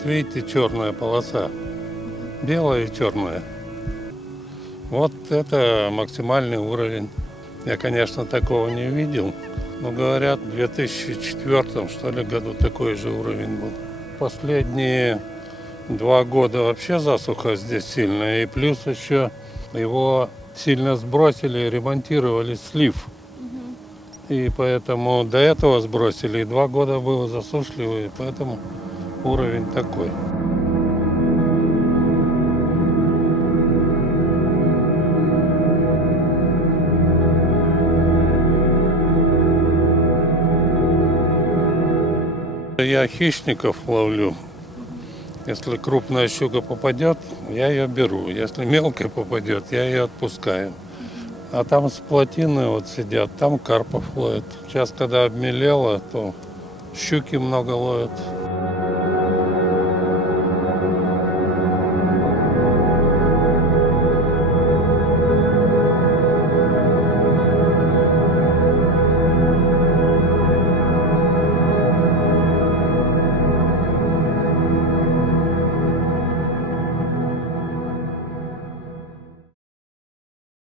Вот видите, черная полоса, белая и черная. Вот это максимальный уровень. Я, конечно, такого не видел, но говорят, в 2004 что ли году такой же уровень был. Последние 2 года вообще засуха здесь сильная, и плюс еще его сильно сбросили, ремонтировали слив. И поэтому до этого сбросили, и 2 года было засушливо, и поэтому уровень такой. Я хищников ловлю. Если крупная щука попадет, я ее беру. Если мелкая попадет, я ее отпускаю. А там с плотины вот сидят, там карпов ловят. Сейчас, когда обмелело, то щуки много ловят.